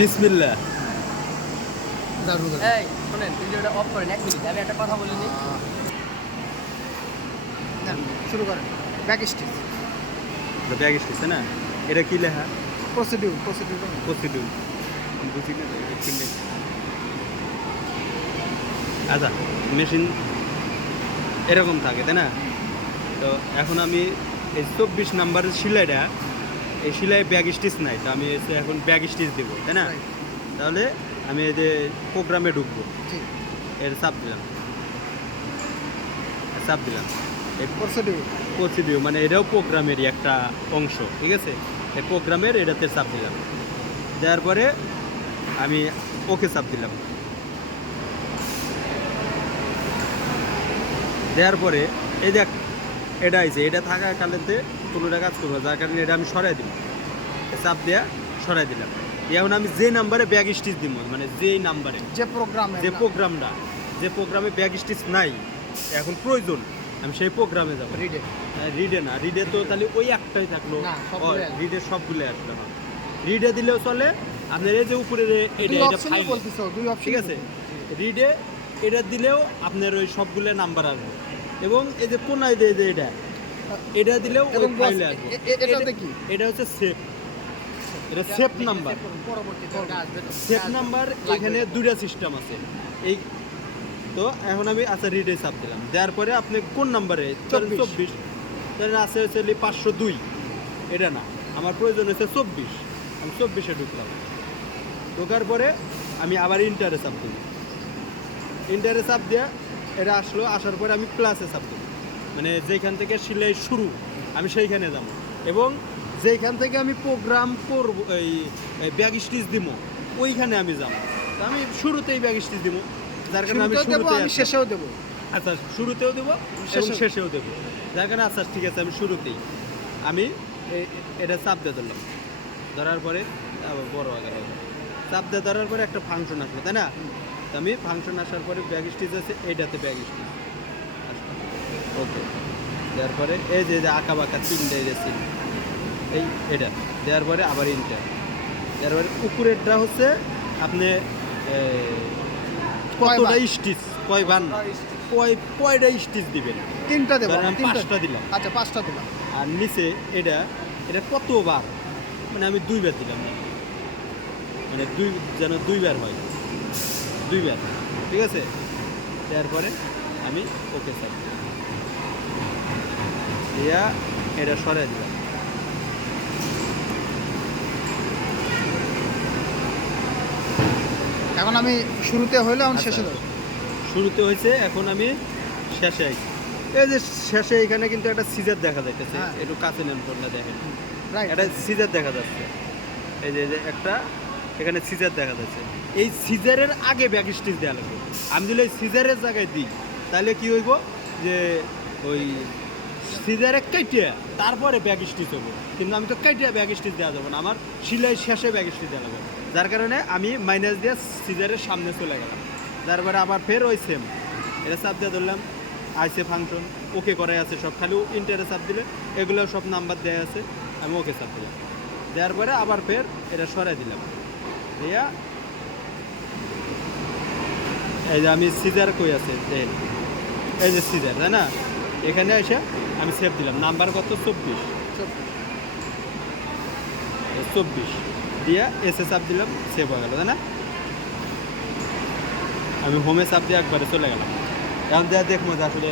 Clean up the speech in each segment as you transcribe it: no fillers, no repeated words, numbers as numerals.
বিসমিল্লাহ। এই শুনেন, ভিডিওটা অফ করেন 1 মিনিট, আমি একটা কথা বলিনি। শুরু করেন। ব্যাক স্টিচ ব্যাগ স্টেছে না, এটা কি লেখা? প্রসিডিউর প্রসিডিউর বুঝি না কিনলে। আচ্ছা, মেশিন এরকম থাকে তাই না? তো এখন আমি এই 24 নাম্বারের সেলাইটা, এই সেলাই ব্যাগ স্টিচ নাই, তো আমি এখন ব্যাগ স্টিচ দেবো তাই না? তাহলে আমি এই যে প্রোগ্রামে ঢুকবো, এর চাপ দিলাম, এই প্রসিডিউর মানে এটাও প্রোগ্রামেরই একটা অংশ, ঠিক আছে? এই প্রোগ্রামের এটাতে চাপ দিলাম, দেওয়ার পরে আমি ওকে চাপ দিলাম, দেওয়ার পরে এই দেখ এটা আইছে, এটা থাকা কালেতে কোনোটা কাজ করবো, যার কারণে এটা আমি সরাই দিলাম, চাপ দেওয়া সরাই দিলাম। এখন আমি যে নাম্বারে ব্যাগ স্টিচ দিব, মানে যে নাম্বারে যে প্রোগ্রামে ব্যাগ স্টিচ নাই এখন প্রয়োজন, আমি সেই প্রোগ্রামে যাবো। রিডে তো তাহলে ওই একটাই থাকলো, রিডে সবগুলো আসলো। রিডে দিলেও চলে, আপনার এই যে উপরে এটা ফাইল, ঠিক আছে? রিডে এটা দিলেও আপনার ওই সবগুলো নাম্বার আসবে, এবং এই যে কোনায় দিয়ে যে এটা দিলেও ওই ফাইলে আসবে। এটা হচ্ছে সেভ, এটা সেভ নাম্বার। সেভ নাম্বার এখানে দুইটা সিস্টেম আছে। এই তো এখন আমি আচ্ছা রিডে চাপ দিলাম, দেওয়ার পরে আপনি কোন নাম্বারে? 24, তাহলে আছে হচ্ছে 502, এটা না, আমার প্রয়োজন হচ্ছে 24, আমি 24-এ ঢুকলাম। ঢোকার পরে আমি আবার ইন্টারে চাপ দিই, ইন্টারে চাপ দিয়ে এটা আসলো, আসার পরে আমি প্লাসে চাপ দিই, মানে যেখান থেকে সেলাই শুরু আমি সেইখানে যাব, এবং যেখান থেকে আমি প্রোগ্রাম করব, এই ব্যাগ স্টিচ দিব ওইখানে আমি যাব। তো আমি শুরুতেই ব্যাগ স্টিচ দিব, যার কারণে আমি শেষেও দেবো। আচ্ছা, শুরুতেও দেবো এবং শেষেও দেবো, যার কারণে আচ্ছা ঠিক আছে আমি শুরুতেই আমি এটা চাপ দিয়ে ধরলাম, ধরার পরে আবার বড় আগে চাপ দিয়ে ধরার পরে একটা ফাংশন আসবে তাই না? তো আমি ফাংশন আসার পরে ব্যাগ স্টিচ আছে, এইটাতে ব্যাগ স্টিচ ওকে, দেওয়ার পরে এই যে আঁকা বাঁকা তিনটে এসেছি, এটা দেওয়ার পরে আবার ইন্টার, দেওয়ার পরে উপরেরটা হচ্ছে আপনি কতটা স্টিচ, কয়বার না কয়টা স্টিচ দিবেন? 3টা দেব, 5টা দিলাম। আচ্ছা 5টা দিলাম। আর নিচে এটা কতবার, মানে আমি 2বার দিলাম না, মানে যেন 2বার হয়, 2বার, ঠিক আছে? দেওয়ার পরে আমি ওকে চাই দিয়া এটা সরাই দিলাম। এখন আমি শুরুতে হইলে এখন শেষে দেবো। শুরুতে হয়েছে, এখন আমি শেষে আইছি। এই যে শেষে এখানে কিন্তু একটা সিজার দেখা যাইতেছে, একটু কাছে নেন করলে দেখেন, একটা সিজার দেখা যাচ্ছে, এই যে একটা এখানে সিজার দেখা যাচ্ছে। এই সিজারের আগে ব্যাক স্টিচ দেওয়া লাগবে। আমি যদি এই সিজারের জায়গায় দিই তাহলে কি হইব, যে ওই সিজারে কাটিয়ে তারপরে ব্যাক স্টিচ হবো, কিন্তু আমি তো কাটিয়ে ব্যাক স্টিচ দেওয়া যাবো না, আমার সেলাই শেষে ব্যাক স্টিচ দেওয়া লাগবে, যার কারণে আমি মাইনাস দিয়ে সিজারের সামনে চলে গেলাম। তারপরে আবার ফের ওই সেম এটা চাপ দিয়ে ধরলাম, আইসে ফাংশন ওকে করাই আছে সব, খালি ইন্টারে চাপ দিলে এগুলো সব নাম্বার দেওয়া আছে, আমি ওকে চাপ দিলাম, দেওয়ার পরে আবার ফের এটা সরাই দিলাম দিয়া, এই যে আমি সিজার কই আছে দেখেন, এই যে সিজার তাই না, এখানে এসে আমি সেভ দিলাম, নাম্বার কত? 24 দিয়া এসে চাপ দিলাম, সেভ হয়ে গেল তাই না? আমি হোমে চাপ দিয়ে একবারে চলে গেলাম। এখন দেওয়া দেখবো যে আসলে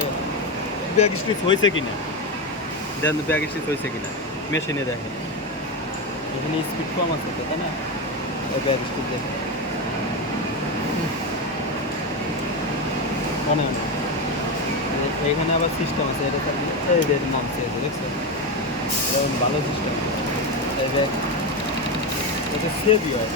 ব্যাগ স্টিচ হয়েছে কিনা, দেন ব্যাগ স্টিচ হয়েছে কিনা মেশিনে দেখেন, এখানে স্পিড কম আছে তো তাই না? ওই ব্যাগ স্টিচ দেখেন মানে এইখানে আবার সিস্টেম আছে, এটা এই যে নামছে, দেখছো এরকম ভালো সিস্টেম, এই ব্যাগ এটা সেভই হয়।